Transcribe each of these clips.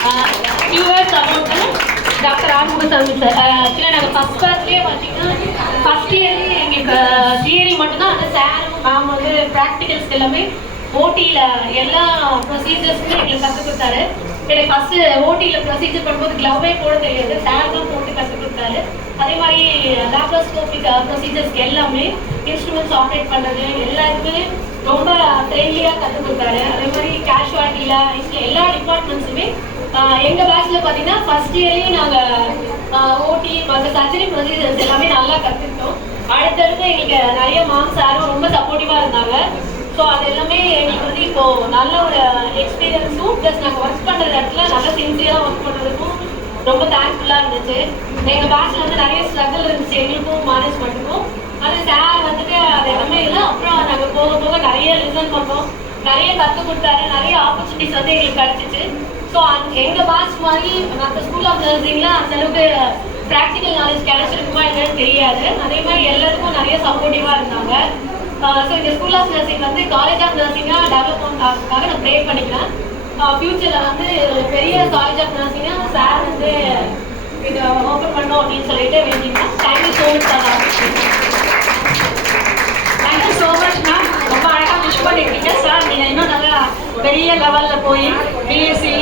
few words about doctor Arumugasamy sir. ஆக்சுவலாக நாங்கள் first கிளாஸ்லேயே பார்த்தீங்கன்னா ஃபஸ்ட் இயர்லேயே எங்களுக்கு தியரி மட்டும்தான். அந்த சாரும் மேம் வந்து ப்ராக்டிகல்ஸ் எல்லாமே ஓடியில் எல்லா ப்ரொசீஜர்ஸுமே எங்களுக்கு கற்றுக் கொடுத்தாரு. எனக்கு ஃபஸ்ட்டு ஓடியில் ப்ரொசீஜர் பண்ணும்போது க்ளவ்வே போட தெரியாது, சார் தான் போட்டு கற்றுக் கொடுத்தாரு. அதே மாதிரி லேப்ரோஸ்கோபிக் ப்ரொசீஜர்ஸ்க்கு எல்லாமே இன்ஸ்ட்ருமெண்ட்ஸ் ஆப்ரேட் பண்ணுறது எல்லாருக்குமே ரொம்ப ஃப்ரெண்ட்லியாக கற்றுக் கொடுத்தாரு. அதே மாதிரி கேஷுவாலிட்டியில் எல்லா டிபார்ட்மெண்ட்ஸுமே எங்கள் பேட்சில் பார்த்தீங்கன்னா ஃபஸ்ட் இயர்லேயே நாங்கள் ஓடி மற்ற சர்ஜரி ப்ரொசீஜர்ஸ் எல்லாமே நல்லா கற்றுக்கிட்டோம். அடுத்தடுத்து எங்களுக்கு நிறைய மேம் சாரும் ரொம்ப சப்போர்ட்டிவாக இருந்தாங்க. ஸோ அது எல்லாமே எங்களுக்கு வந்து இப்போது நல்ல ஒரு எக்ஸ்பீரியன்ஸும் ப்ளஸ் நாங்கள் ஒர்க் பண்ணுற இடத்துல நல்லா சின்சியராக ஒர்க் பண்ணுறதுக்கும் ரொம்ப தேங்க்ஃபுல்லாக இருந்துச்சு. எங்கள் பேட்சில் வந்து நிறைய ஸ்ட்ரகிள் இருந்துச்சு எங்களுக்கும் மேனேஜ்மெண்ட்டுக்கும். அது சார் வந்துட்டு அது எல்லாமே இல்லை. அப்புறம் நாங்கள் போக போக நிறைய லிசன் பண்ணோம், நிறைய கற்றுக் கொடுத்தாரு, நிறைய ஆப்பர்ச்சுனிட்டிஸ் வந்து எங்களுக்கு கிடச்சிச்சு. ஸோ எங்கள் பேட்ச் மாதிரி மற்ற ஸ்கூல் ஆஃப் நர்சிங்லாம் அந்தளவுக்கு ப்ராக்டிக்கல் நாலேஜ் கிடைச்சிருக்குமா என்னன்னு தெரியாது. அதே மாதிரி எல்லாருக்கும் நிறைய சப்போர்ட்டிவாக இருந்தாங்க. ஸோ இந்த ஸ்கூல் ஆஃப் நர்சிங் வந்து காலேஜ் ஆஃப் நர்சிங்காக டெவலப்மெண்ட் ஆகிறதுக்காக நான் ப்ரே பண்ணிக்கிறேன். ஃப்யூச்சரில் வந்து பெரிய காலேஜ் ஆஃப் நர்சிங்காக சார் வந்து இதை ஓப்பன் பண்ணோம் அப்படின்னு சொல்லிட்டு வேண்டிங்கன்னா thank you so much sir. Thank you so much ma'am. ரொம்ப அழகாக விஷ் பண்ணியிருக்கீங்க சார். நீங்கள் இன்னும் நல்லா பெரிய லெவலில் போய் பிஎஸ்சி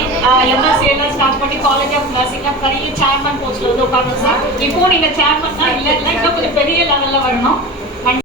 எம்எஸ்சி எல்லாம் ஸ்டார்ட் பண்ணி காலேஜ் ஆஃப் நர்சிங்காக பெரிய சேர்மன் போஸ்ட்டில் வந்து உட்காரணும் சார். இப்போது நீங்கள் சேர்மன் தான் இல்லை இன்னும் கொஞ்சம் பெரிய லெவலில் வரணும்.